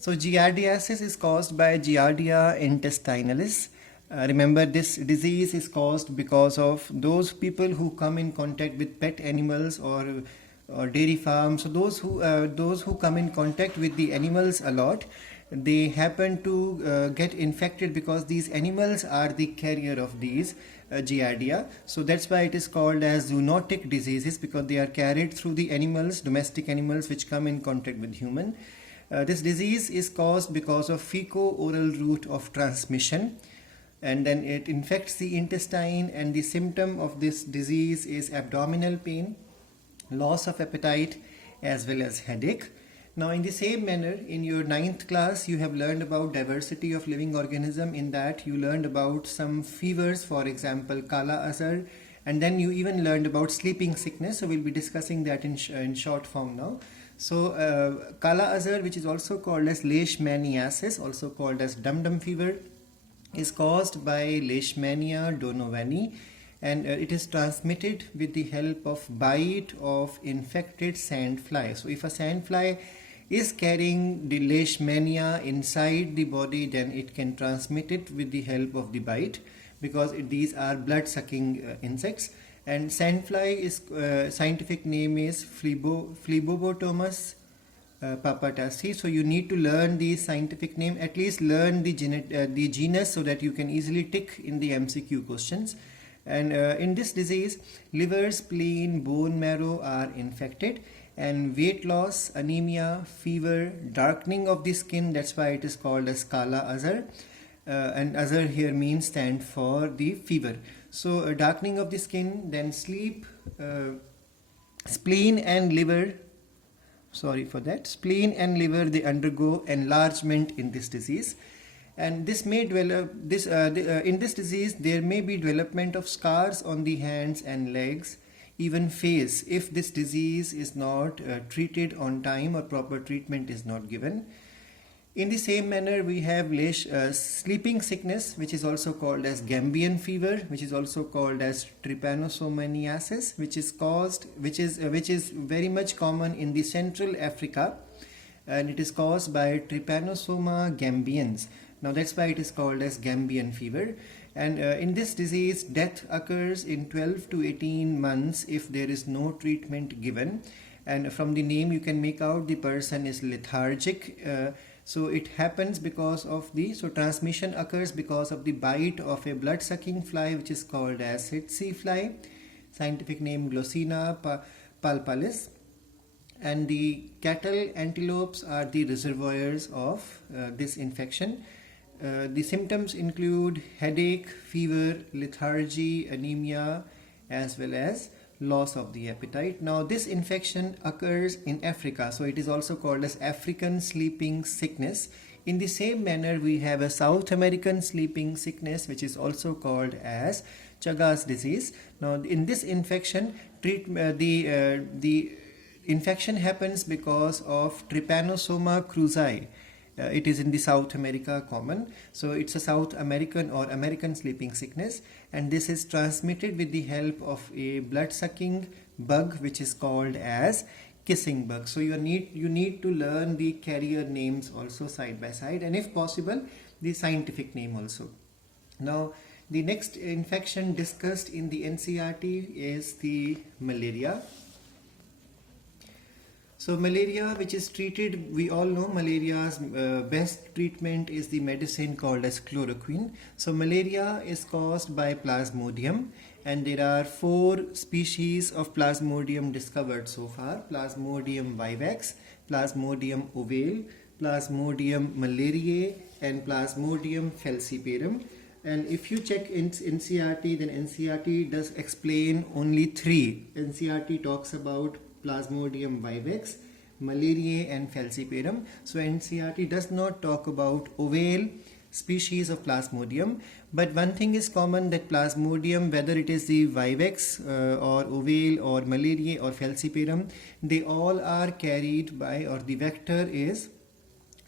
So giardiasis is caused by Giardia intestinalis. Remember, this disease is caused because of those people who come in contact with pet animals or dairy farms. So those who come in contact with the animals a lot, they happen to get infected because these animals are the carrier of these giardia. So that's why it is called as zoonotic diseases, because they are carried through the animals, domestic animals which come in contact with human. This disease is caused because of fecal-oral route of transmission, and then it infects the intestine, and the symptom of this disease is abdominal pain, loss of appetite, as well as headache. Now, in the same manner, in your 9th class, you have learned about diversity of living organism. In that, you learned about some fevers, for example, Kala Azar, and then you even learned about sleeping sickness. So we'll be discussing that in short form now. So Kala Azar, which is also called as leishmaniasis, also called as dum-dum fever, is caused by Leishmania donovani, and it is transmitted with the help of bite of infected sandfly. So if a sandfly is carrying the Leishmania inside the body, then it can transmit it with the help of the bite, because these are blood-sucking insects. And sandfly is scientific name is Phlebotomus papatasi. So you need to learn the scientific name, at least learn the genus, so that you can easily tick in the MCQ questions. And in this disease, liver, spleen, bone marrow are infected, and weight loss, anemia, fever, darkening of the skin. That's why it is called as Kala Azar. And Azar here means stand for the fever. So darkening of the skin, then sleep, spleen and liver. Sorry for that. Spleen and liver, they undergo enlargement in this disease, and this may develop in this disease there may be development of scars on the hands and legs, even face, if this disease is not treated on time or proper treatment is not given. In the same manner, we have sleeping sickness, which is also called as Gambian fever, which is also called as trypanosomaniasis, which is very much common in the Central Africa, and it is caused by Trypanosoma gambians. Now that's why it is called as Gambian fever. And in this disease, death occurs in 12 to 18 months if there is no treatment given. And from the name, you can make out the person is lethargic. So it happens because of transmission occurs because of the bite of a blood-sucking fly, which is called as XII fly, scientific name Glossina palpalis. And the cattle, antelopes are the reservoirs of this infection. The symptoms include headache, fever, lethargy, anemia, as well as loss of the appetite. Now this infection occurs in Africa, so it is also called as African sleeping sickness. In the same manner, we have a South American sleeping sickness, which is also called as Chagas disease. Now in this infection, the infection happens because of Trypanosoma cruzi. It is in the South America common. So it's a South American or American sleeping sickness, and this is transmitted with the help of a blood-sucking bug, which is called as kissing bug. So you need to learn the carrier names also side by side, and if possible, the scientific name also. Now the next infection discussed in the NCERT is the malaria. So malaria, which is treated, we all know malaria's best treatment is the medicine called as chloroquine. So malaria is caused by Plasmodium, and there are 4 species of Plasmodium discovered so far: Plasmodium vivax, Plasmodium ovale, Plasmodium malariae, and Plasmodium falciparum. And if you check in NCERT, then NCERT does explain only 3. NCERT talks about Plasmodium vivax, malariae, and falciparum. So NCERT does not talk about ovale species of Plasmodium, but one thing is common, that Plasmodium, whether it is the vivax or ovale or malariae or falciparum, they all are carried by, or the vector is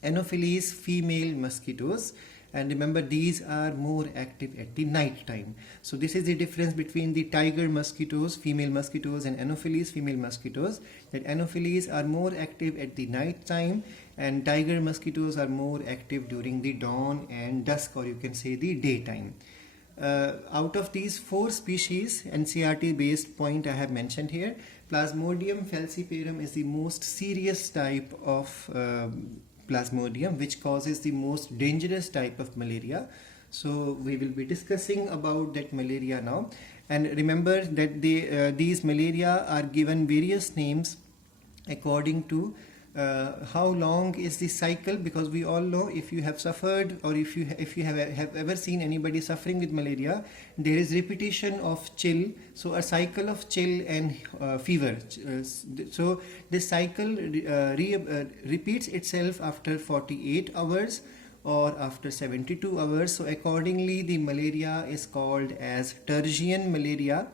Anopheles female mosquitoes. And remember, these are more active at the night time. So this is the difference between the tiger mosquitoes, female mosquitoes, and Anopheles female mosquitoes, that Anopheles are more active at the night time, and tiger mosquitoes are more active during the dawn and dusk, or you can say the daytime. Out of these 4 species, NCRT based point I have mentioned here, Plasmodium falciparum is the most serious type of Plasmodium, which causes the most dangerous type of malaria. So we will be discussing about that malaria now. And remember that these malaria are given various names according to how long is the cycle, because we all know, if you have suffered or if you have ever seen anybody suffering with malaria, there is repetition of chill, so a cycle of chill and fever. So this cycle repeats itself after 48 hours or after 72 hours. So accordingly the malaria is called as tertian malaria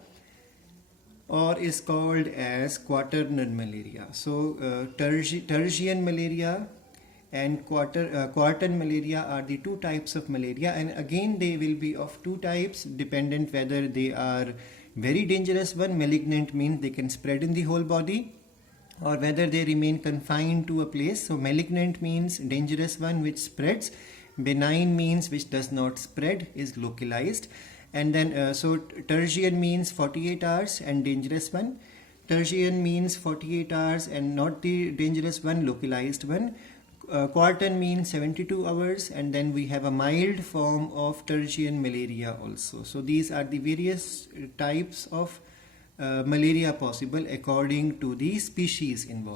or is called as quaternary malaria. So tertian malaria and quartan malaria are the 2 types of malaria, and again they will be of 2 types dependent whether they are very dangerous one, malignant means they can spread in the whole body, or whether they remain confined to a place. So malignant means dangerous one which spreads, benign means which does not spread, is localized. And then so tertian means 48 hours and dangerous one, tertian means 48 hours and not the dangerous one, localized one. Quartan means 72 hours, and then we have a mild form of tertian malaria also. So these are the various types of malaria possible according to the species involved.